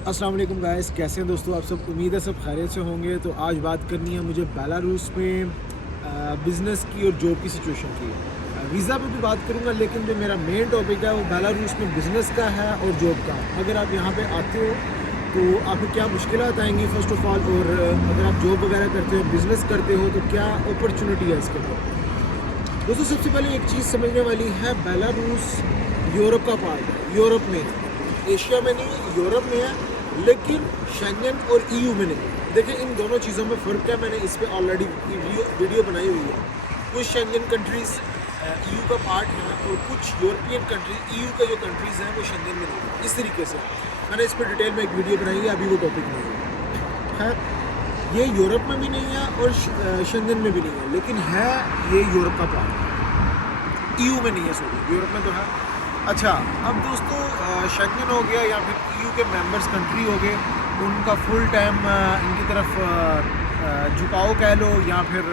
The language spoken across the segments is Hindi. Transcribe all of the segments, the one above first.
अस्सलाम वालेकुम गाइस, कैसे हैं दोस्तों आप सब। उम्मीद है सब खैरियत से होंगे। तो आज बात करनी है मुझे बेलारूस में बिज़नेस की और जॉब की सिचुएशन की। वीज़ा पे भी बात करूंगा, लेकिन जो मेरा मेन टॉपिक है वो बेलारूस में बिज़नेस का है और जॉब का। अगर आप यहाँ पे आते हो तो आपको क्या मुश्किलात आएंगी फ़र्स्ट ऑफ़ ऑल, और अगर आप जॉब वगैरह करते हो, बिज़नेस करते हो, तो क्या अपॉर्चुनिटी है इसके ऊपर। दोस्तों सबसे पहले एक चीज़ समझने वाली है, बेलारूस यूरोप का पार्ट है। यूरोप में, एशिया में नहीं, यूरोप में है, लेकिन शेंगन और ईयू में नहीं। देखिए इन दोनों चीज़ों में फ़र्क है। मैंने इस पर ऑलरेडी वीडियो बनाई हुई है। कुछ शेंगन कंट्रीज़ ईयू का पार्ट है और कुछ यूरोपियन कंट्रीज, ईयू का जो कंट्रीज़ हैं वो शेंगन में नहीं है। इस तरीके से मैंने इस पर डिटेल में एक वीडियो बनाई है, अभी वो टॉपिक नहीं है। खैर, ये यूरोप में भी नहीं है और शेंगन में भी नहीं है, लेकिन है ये यूरोप का पार्ट। ईयू में नहीं है, सॉरी, यूरोप में तो है। अच्छा, अब दोस्तों शेंगन हो गया या फिर ईयू के मेंबर्स कंट्री हो गए, उनका फुल टाइम इनकी तरफ झुकाव कह लो या फिर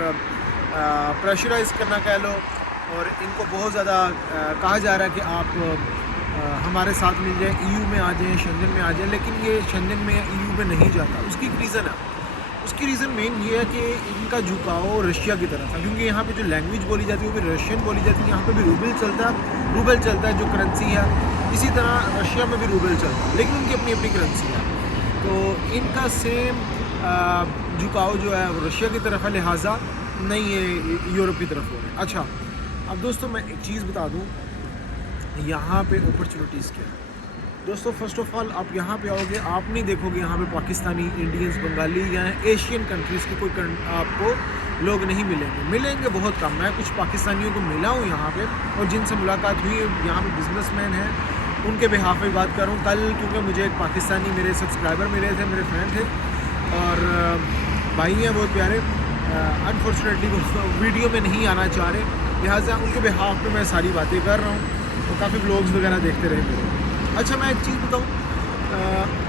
प्रेशराइज करना कह लो, और इनको बहुत ज़्यादा कहा जा रहा है कि आप हमारे साथ मिल जाए, ईयू में आ जाएं, शेंगन में आ जाएं। लेकिन ये शेंगन में ईयू में नहीं जाता। उसकी एक रीज़न है। उसकी रीज़न मेन ये है कि इनका झुकाव रशिया की तरफ है, क्योंकि यहाँ पे जो लैंग्वेज बोली जाती है वो भी रशियन बोली जाती है। यहाँ पे भी रूबल चलता है जो करेंसी है। इसी तरह रशिया में भी रूबल चलता है, लेकिन उनकी अपनी अपनी करेंसी है। तो इनका सेम झुकाव जो है वो रशिया की तरफ है, लिहाजा नहीं है यूरोप की तरफ हो रहा है। अच्छा, अब दोस्तों मैं एक चीज़ बता दूँ, यहाँ पे अपॉर्चुनिटीज़ क्या है। दोस्तों फर्स्ट ऑफ ऑल आप यहाँ पे आओगे, आप नहीं देखोगे यहाँ पे पाकिस्तानी, इंडियंस, बंगाली या एशियन कंट्रीज़ के कोई आपको लोग नहीं मिलेंगे बहुत कम। मैं कुछ पाकिस्तानियों को मिला हूँ यहाँ पे, और जिनसे मुलाकात हुई है यहाँ पे बिजनेसमैन हैं, उनके बिहाफ पे बात कर रहा हूँ। कल क्योंकि मुझे एक पाकिस्तानी मेरे सब्सक्राइबर मिले थे, मेरे फ्रेंड थे, और भाई हैं बहुत प्यारे। अनफॉर्चुनेटली वो वीडियो में नहीं आना चाह रहे, लिहाजा उनके बिहाफ पे मैं सारी बातें कर रहा हूँ। तो काफ़ी व्लॉग्स वगैरह देखते रहे मेरे। अच्छा, मैं एक चीज़ बताऊँ,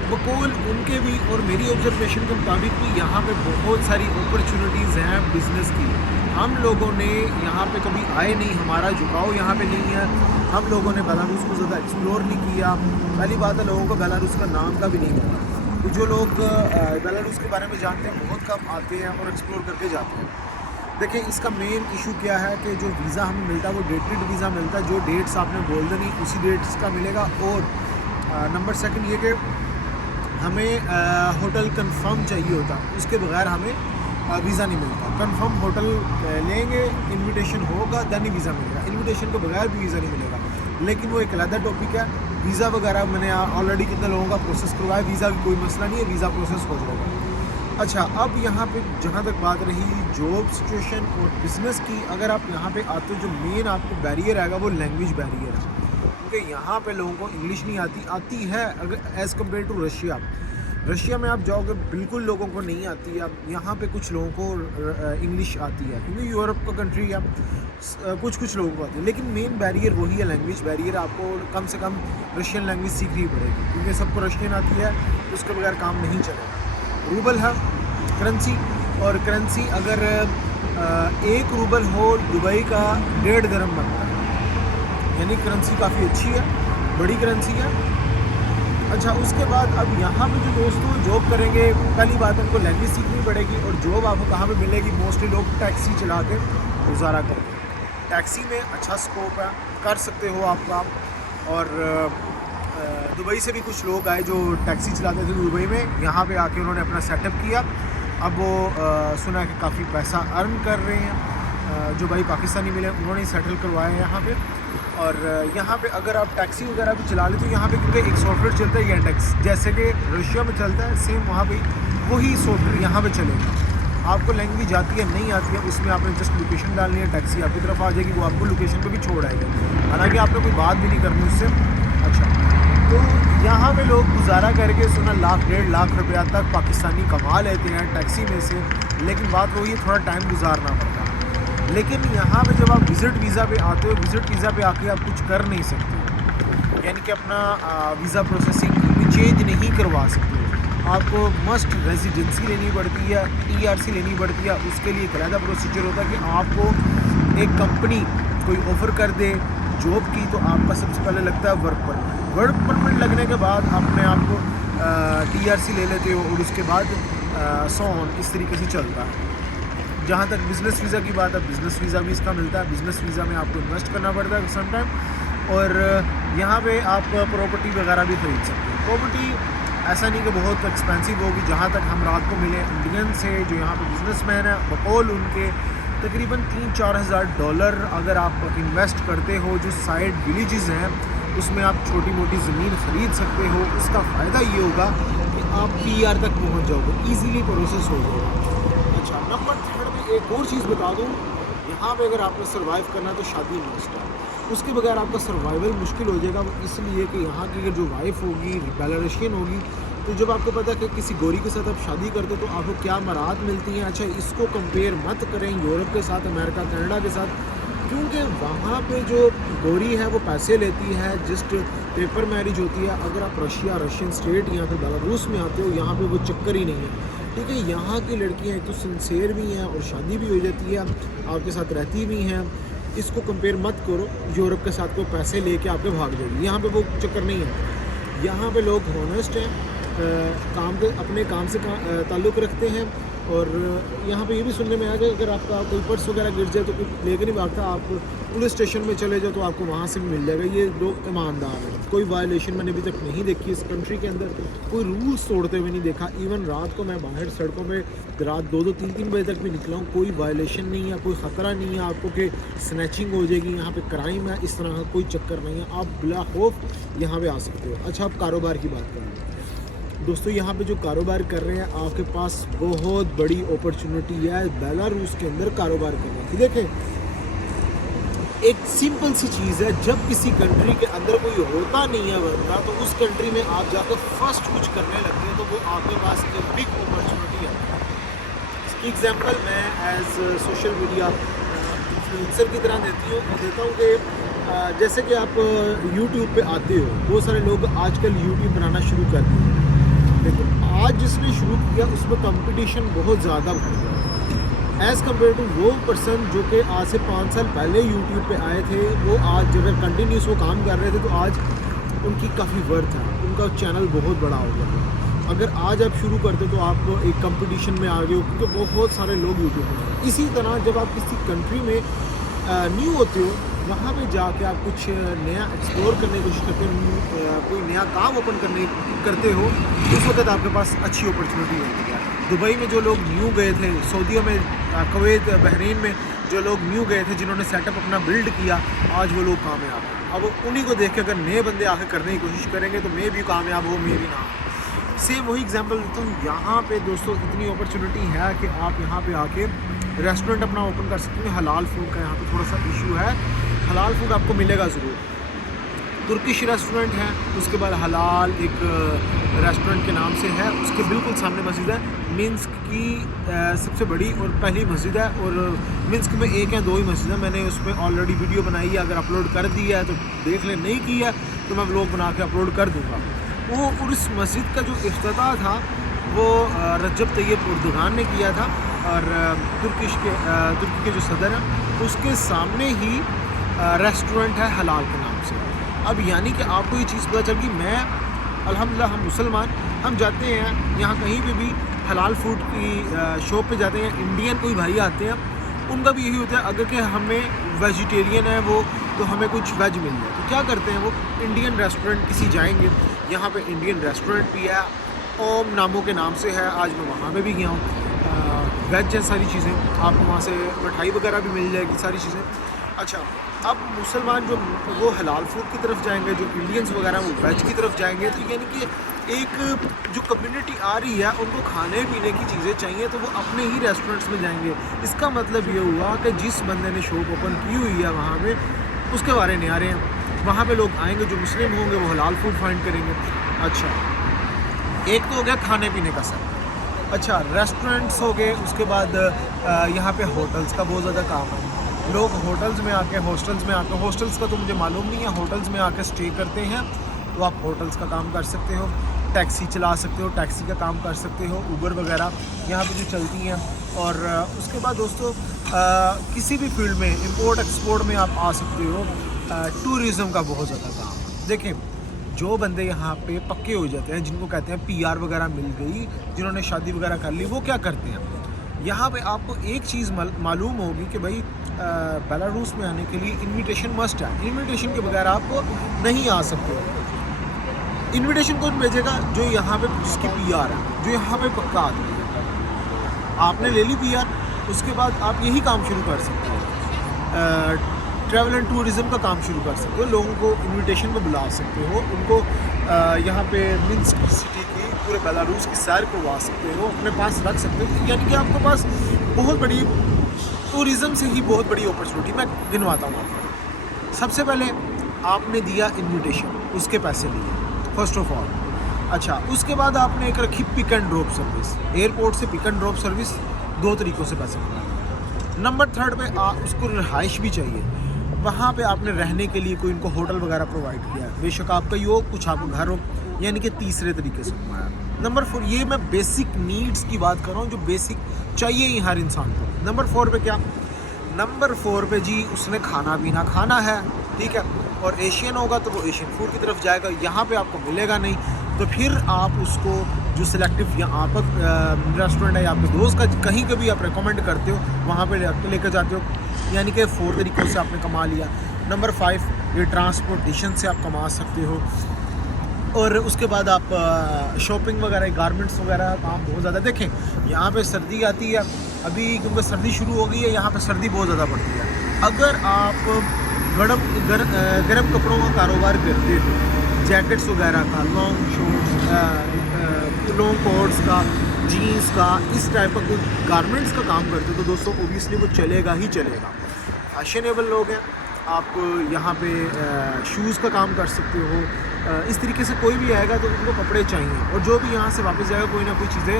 बकौल उनके भी और मेरी ऑब्जर्वेशन के मुताबिक भी यहाँ पे बहुत सारी अपॉर्चुनिटीज़ हैं बिज़नेस की। हम लोगों ने यहाँ पे कभी आए नहीं, हमारा झुकाव यहाँ पे नहीं है। हम लोगों ने बेलारूस को ज़्यादा एक्सप्लोर नहीं किया। पहली बात है, लोगों को बेलारूस का नाम का भी नहीं पता। तो जो लोग बेलारूस के बारे में जानते हैं बहुत कम आते हैं और एक्सप्लोर करके जाते हैं। देखिए इसका मेन इशू क्या है कि जो वीज़ा हमें मिलता है वो डेटेड वीज़ा मिलता है। जो डेट्स आपने बोल देनी उसी डेट्स का मिलेगा। और नंबर सेकंड ये कि हमें होटल कंफर्म चाहिए होता, उसके बगैर हमें वीज़ा नहीं मिलता। कंफर्म होटल लेंगे, इनविटेशन होगा, देन ही वीज़ा मिलेगा। इनविटेशन के बगैर भी वीज़ा नहीं मिलेगा, लेकिन वो एक अलग टॉपिक है। वीज़ा वगैरह मैंने ऑलरेडी कितने लोगों का प्रोसेस करवाया, वीज़ा की कोई मसला नहीं है, वीज़ा प्रोसेस हो जाएगा। अच्छा, अब यहाँ पे जहाँ तक बात रही जॉब सिचुएशन और बिज़नेस की, अगर आप यहाँ पे आते हो जो मेन आपको बैरियर आएगा वो लैंग्वेज बैरियर है, क्योंकि यहाँ पे लोगों को इंग्लिश नहीं आती है अगर एज़ कम्पेयर टू रशिया में आप जाओगे बिल्कुल लोगों को नहीं आती है। अब यहाँ पे कुछ लोगों को इंग्लिश आती है, क्योंकि यूरोप का कंट्री है, कुछ लोगों को आती है, लेकिन मेन बैरियर वही है, लैंग्वेज बैरियर। आपको कम से कम रशियन लैंग्वेज सीखनी पड़ेगी, क्योंकि सबको रशियन आती है, उसके बगैर काम नहीं चलेगा। रूबल है करेंसी, और करेंसी अगर 1 रूबल हो दुबई का 1.5 दिरहम बनता है, यानी करेंसी काफ़ी अच्छी है, बड़ी करेंसी है। अच्छा, उसके बाद अब यहाँ पे जो दोस्तों जॉब करेंगे, पहली बात उनको लैंग्वेज सीखनी पड़ेगी। और जॉब आपको कहाँ पे मिलेगी, मोस्टली लोग टैक्सी चला के गुजारा करते हैं। टैक्सी में अच्छा स्कोप है, कर सकते हो आप काम। और दुबई से भी कुछ लोग आए जो टैक्सी चलाते थे दुबई में, यहाँ पे आके उन्होंने अपना सेटअप किया। अब वो सुना कि काफ़ी पैसा अर्न कर रहे हैं। जो भाई पाकिस्तानी मिले उन्होंने सेटल करवाया है यहाँ पे। और यहाँ पे अगर आप टैक्सी वगैरह भी चला लें तो यहाँ पे क्योंकि एक सॉफ्टवेयर चलता है येंडेक्स, जैसे कि रशिया में चलता है सेम, वहाँ पे वही सॉफ्टवेयर यहाँ पे चलेगा। आपको लैंग्वेज आती है नहीं आती है, उसमें आपने जस्ट लोकेशन डालनी है, टैक्सी आपकी तरफ आ जाएगी, वो आपको लोकेशन पे भी छोड़ आएगा, हालांकि आपने कोई बात भी नहीं करनी उससे। अच्छा, तो यहाँ पे लोग गुजारा करके सुना 1,00,000-1.5 लाख रुपया तक पाकिस्तानी कमा लेते हैं टैक्सी में से। लेकिन बात वही है, थोड़ा टाइम गुजारना पड़ता है। लेकिन यहाँ पे जब आप विज़िट वीज़ा पे आते हो, विज़िट वीज़ा पे आके आप कुछ कर नहीं सकते, यानी कि अपना वीज़ा प्रोसेसिंग भी चेंज नहीं करवा सकते। आपको मस्ट रेजिडेंसी लेनी पड़ती है, TRC लेनी पड़ती है। उसके लिए एक अलग प्रोसीजर होता है कि आपको एक कंपनी कोई ऑफ़र कर दे जॉब की, तो आपका सबसे पहले लगता है वर्क परमिट। वर्क परमिट लगने के बाद अपने आप को TRC ले लेते हो और उसके बाद ऑन इस तरीके से चलता है। जहाँ तक बिज़नेस वीज़ा की बात है, बिज़नेस वीज़ा भी इसका मिलता है। बिज़नेस वीज़ा में आपको इन्वेस्ट करना पड़ता है सम टाइम, और यहाँ पे आप प्रॉपर्टी वगैरह भी खरीद सकते हो। प्रॉपर्टी ऐसा नहीं कि बहुत एक्सपेंसिव होगी। जहाँ तक हम रात को मिले इंडियन से जो यहाँ पे बिजनेसमैन है, बकौल उनके तकरीबन 3-4 हज़ार डॉलर अगर आप इन्वेस्ट करते हो जो साइड विलेजेस हैं उसमें आप छोटी मोटी ज़मीन ख़रीद सकते हो। इसका फ़ायदा ये होगा कि आप PR तक पहुँच जाओगे, ईज़िली प्रोसेस हो जाएगा। अच्छा, नंबर 3 में एक और चीज़ बता दूँ, यहाँ पे अगर आपने सर्वाइव करना है तो शादी मस्ट है। उसके बगैर आपका सर्वाइवल मुश्किल हो जाएगा। वो इसलिए कि यहाँ की जो वाइफ होगी बेलारूसियन होगी, तो जब आपको पता है कि किसी गोरी के साथ आप शादी करते हो तो आपको क्या मराहत मिलती हैं। अच्छा, इसको कंपेयर मत करें यूरोप के साथ, अमेरिका कनाडा के साथ, क्योंकि वहाँ पे जो गोरी है वो पैसे लेती है, जस्ट पेपर मैरिज होती है। अगर आप रशियन स्टेट या फिर बेलारूस में आते हो, यहाँ पे वो चक्कर ही नहीं है। ठीक है, यहाँ की लड़कियाँ एक तो सिंसेयर भी हैं और शादी भी हो जाती है, आपके साथ रहती भी हैं। इसको कंपेयर मत करो यूरोप के साथ, को पैसे लेके आपके भाग जाएगी। यहाँ पे वो चक्कर नहीं है। यहाँ पे लोग हॉनेस्ट हैं, काम पे अपने काम से ताल्लुक़ रखते हैं। और यहाँ पे ये भी सुनने में आ गया अगर आपका कोई पर्स वगैरह गिर जाए तो कोई लेके नहीं भागता, आप पुलिस स्टेशन में चले जाओ तो आपको वहाँ से भी मिल जाएगा। ये लोग ईमानदार हैं, कोई वायलेशन मैंने अभी तक नहीं देखी इस कंट्री के अंदर, कोई रूल्स तोड़ते हुए नहीं देखा। इवन रात को मैं बाहर सड़कों में रात 2-2, 3-3 बजे तक भी निकला हूँ, कोई वायलेशन नहीं है, कोई ख़तरा नहीं है आपको कि स्नैचिंग हो जाएगी, यहाँ पे क्राइम है, इस तरह का कोई चक्कर नहीं है। आप बिला खौफ यहाँ पे आ सकते हो। अच्छा, आप कारोबार की बात करें दोस्तों, यहाँ पे जो कारोबार कर रहे हैं आपके पास बहुत बड़ी अपॉर्चुनिटी है बेलारूस के अंदर कारोबार करने की। देखें, एक सिंपल सी चीज़ है, जब किसी कंट्री के अंदर कोई होता नहीं है बंदा, तो उस कंट्री में आप जाकर फर्स्ट कुछ करने लगते हैं तो वो आपके पास एक बिग अपॉर्चुनिटी है। इसकी एग्जांपल मैं एज सोशल मीडिया इन्फ्लुएंसर की तरह देता हूँ कि जैसे कि आप यूट्यूब पे आते हो, बहुत सारे लोग आजकल यूट्यूब बनाना शुरू कर दिए हैं। देखो, आज जिसने शुरू किया उसमें कंपटीशन बहुत ज़्यादा बढ़ गया एज़ कम्पेयर टू वो पर्सन जो कि आज से 5 साल पहले यूट्यूब पे आए थे। वो आज अगर कंटिन्यूस वो काम कर रहे थे तो आज उनकी काफ़ी वर्थ है, उनका चैनल बहुत बड़ा हो गया। अगर आज आप शुरू करते तो आप एक कंपटीशन में आ गए हो, क्योंकि बहुत सारे लोग यूट्यूब में हैं। इसी तरह जब आप किसी कंट्री में न्यू होते हो, वहाँ पे जाके आप कुछ नया एक्सप्लोर करने की कोशिश करते हो, कोई नया काम ओपन करते हो, उस वक्त आपके पास अच्छी अपॉर्चुनिटी होती है। दुबई में जो लोग न्यू गए थे, सऊदीया में, कुवैत, बहरीन में जो लोग न्यू गए थे, जिन्होंने सेटअप अपना बिल्ड किया, आज वो लोग कामयाब हैं। अब उन्हीं को देख के अगर नए बंदे आके करने की कोशिश करेंगे तो मैं भी कामयाब हो, मैं भी ना। सेम वही एग्जांपल देता हूँ, यहाँ पे दोस्तों इतनी अपॉर्चुनिटी है कि आप यहाँ पे आके रेस्टोरेंट अपना ओपन कर सकते हैं। हलाल फूड का यहाँ पे थोड़ा सा इशू है, हलाल फूड आपको मिलेगा ज़रूर। तुर्किश रेस्टोरेंट है, उसके बाद हलाल एक रेस्टोरेंट के नाम से है, उसके बिल्कुल सामने मस्जिद है। मिन्स्क की सबसे बड़ी और पहली मस्जिद है, और मिन्स्क में 1 या 2 ही मस्जिद है। मैंने उस पर ऑलरेडी वीडियो बनाई है, अगर अपलोड कर दी है तो देख लें, नहीं की है तो मैं व्लॉग बना के अपलोड कर दूँगा। वो और इस मस्जिद का जो इफ्तिताह था वो रजब तैयब उर्दुगान ने किया था, और तुर्की के जो सदर हैं उसके सामने ही रेस्टोरेंट है हलाल के नाम से। अब यानी कि आपको ये चीज़ पता चल गई, मैं अल्हम्दुलिल्लाह हम मुसलमान, हम जाते हैं यहाँ कहीं पे भी हलाल फूड की शॉप पे जाते हैं, इंडियन कोई भाई आते हैं, उनका भी यही होता है अगर कि हमें वेजिटेरियन है वो तो हमें कुछ वेज मिल जाए, तो क्या करते हैं वो इंडियन रेस्टोरेंट किसी जाएंगे। यहाँ पे इंडियन रेस्टोरेंट भी है, ओम नामों के नाम से है, आज मैं वहाँ पे भी गया हूँ। वेज है सारी चीज़ें, आपको वहाँ से मिठाई वगैरह भी मिल जाएगी, सारी चीज़ें। अच्छा, अब मुसलमान जो वो हलाल फूड की तरफ जाएंगे, जो इंडियंस वगैरह वो वेज की तरफ जाएंगे, तो यानी कि एक जो कम्युनिटी आ रही है उनको खाने पीने की चीज़ें चाहिए तो वो अपने ही रेस्टोरेंट्स में जाएंगे। इसका मतलब ये हुआ कि जिस बंदे ने शॉप ओपन की हुई है वहाँ पे उसके बारे नहीं आ रहे हैं, वहाँ पे लोग आएंगे जो मुस्लिम होंगे वो हलाल फूड फाइंड करेंगे। अच्छा, एक तो हो गया खाने पीने का सब। अच्छा, रेस्टोरेंट्स हो गए, उसके बाद यहाँ पे होटल्स का बहुत ज़्यादा काम है। लोग होटल्स में आके, हॉस्टल्स में आके, हॉस्टल्स का तो मुझे मालूम नहीं है, होटल्स में आके स्टे करते हैं, तो आप होटल्स का काम कर सकते हो, टैक्सी चला सकते हो, टैक्सी का काम कर सकते हो, उबर वगैरह यहाँ पे जो चलती हैं। और उसके बाद दोस्तों किसी भी फील्ड में, इंपोर्ट एक्सपोर्ट में आप आ सकते हो। टूरिज़म का बहुत ज़्यादा काम। देखें, जो बंदे यहाँ पे पक्के हो जाते हैं, जिनको कहते हैं पीआर वगैरह मिल गई, जिन्होंने शादी वगैरह कर ली, वो क्या करते हैं, यहाँ पे आपको एक चीज़ मालूम होगी कि भाई बेलारूस में आने के लिए इनविटेशन मस्ट है। इनविटेशन के बगैर आप नहीं आ सकते। इनविटेशन कौन भेजेगा? जो यहाँ पे जिसकी पीआर है, जो यहाँ पे पक्का आदमी है। आपने ले ली पीआर, उसके बाद आप यही काम शुरू कर सकते हो, ट्रैवल एंड टूरिज़्म का काम शुरू कर सकते हो। लोगों को इनविटेशन पे बुला सकते हो, उनको यहाँ पे मिन्स्क सिटी की पूरे बेलारूस की सैर करवा सकते हो, अपने पास रख सकते हो। यानी कि आपके पास बहुत बड़ी टूरिज़्म से ही बहुत बड़ी अपॉर्चुनिटी मैं गिनवाता हूँ आपको। सबसे पहले आपने दिया इनविटेशन, उसके पैसे लिए फर्स्ट ऑफ ऑल। अच्छा, उसके बाद आपने एक रखी pick and drop service. Airport से पिक एंड ड्रॉप सर्विस 2 तरीक़ों से पैसे कमाए। नंबर 3 पे उसको रिहाइश भी चाहिए, वहाँ पे आपने रहने के लिए कोई इनको होटल वगैरह प्रोवाइड किया है, बेशक आपका ही हो, कुछ आपका घर हो, यानी कि तीसरे तरीके से कमाया। नंबर 4, ये मैं बेसिक नीड्स की बात कर रहा हूँ, जो बेसिक चाहिए ही हर इंसान को। नंबर 4 पे क्या? नंबर 4 पे जी उसने खाना पीना खाना है, ठीक है, और एशियन होगा तो वो एशियन फूड की तरफ जाएगा, यहाँ पे आपको मिलेगा नहीं, तो फिर आप उसको जो सिलेक्टिव यहाँ पर रेस्टोरेंट है या आपके दोस्त का कहीं का भी आप रिकमेंड करते हो, वहाँ पे लेकर जाते हो, यानी कि 4 तरीक़ों से आपने कमा लिया। नंबर 5, ये ट्रांसपोर्टेशन से आप कमा सकते हो। और उसके बाद आप शॉपिंग वगैरह, गारमेंट्स वगैरह काम बहुत ज़्यादा। देखें यहाँ पे सर्दी आती है अभी, क्योंकि सर्दी शुरू हो गई है, यहाँ पे सर्दी बहुत ज़्यादा पड़ती है। अगर आप गर्म कपड़ों का कारोबार करते हो, जैकेट्स वगैरह का, लॉन्ग शॉर्ट्स, लॉन्ग कोट्स का, जीन्स का, इस टाइप का कोई गारमेंट्स का काम करते हो, तो दोस्तों ओबियसली वो चलेगा ही चलेगा। फैशनेबल लोग हैं, आप यहाँ पे शूज़ का काम कर सकते हो। इस तरीके से कोई भी आएगा तो उनको कपड़े चाहिए, और जो भी यहाँ से वापस जाएगा कोई ना कोई चीज़ें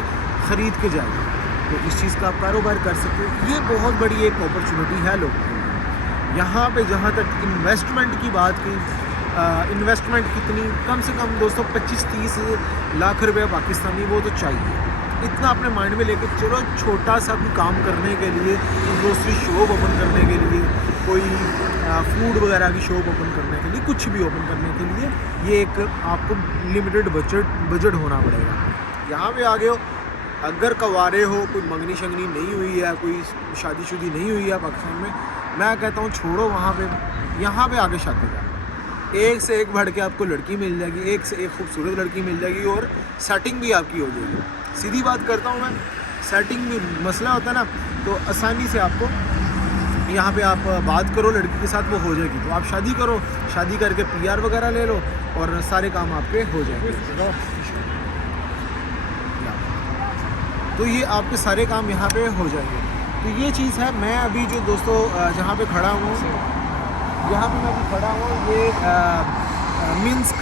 ख़रीद के जाएगा, तो इस चीज़ का आप कारोबार कर सकते हो। ये बहुत बड़ी एक अपॉर्चुनिटी है लोगों के लिए। यहाँ पे जहाँ तक इन्वेस्टमेंट की बात की, इन्वेस्टमेंट कितनी? कम से कम दोस्तों 25-30 लाख रुपये पाकिस्तानी वो तो चाहिए। इतना अपने माइंड में लेके चलो। छोटा सा भी काम करने के लिए, ग्रोसरी शॉप ओपन करने के लिए, कोई फूड वगैरह की शॉप ओपन करने के लिए, कुछ भी ओपन करने के लिए, ये एक आपको लिमिटेड बजट होना पड़ेगा। यहाँ पे आ गए हो, अगर कवारे हो, कोई मंगनी शंगनी नहीं हुई है, कोई शादीशुदी नहीं हुई है पाकिस्तान में, मैं कहता हूँ छोड़ो वहाँ पे, यहाँ पे आके शादी करो। एक से एक बढ़ के आपको लड़की मिल जाएगी, एक से एक खूबसूरत लड़की मिल जाएगी, और सेटिंग भी आपकी हो जाएगी। सीधी बात करता हूँ मैं, सेटिंग भी मसला होता है ना, तो आसानी से आपको यहाँ पे आप बात करो लड़की के साथ, वो हो जाएगी। तो आप शादी करो, शादी करके पीआर वगैरह ले लो, और सारे काम आपके हो जाएंगे। तो ये आपके सारे काम यहाँ पे हो जाएंगे। तो ये चीज़ है। मैं अभी जो दोस्तों जहाँ पे खड़ा हूँ, यहाँ पे मैं अभी खड़ा हूँ, ये मिन्स्क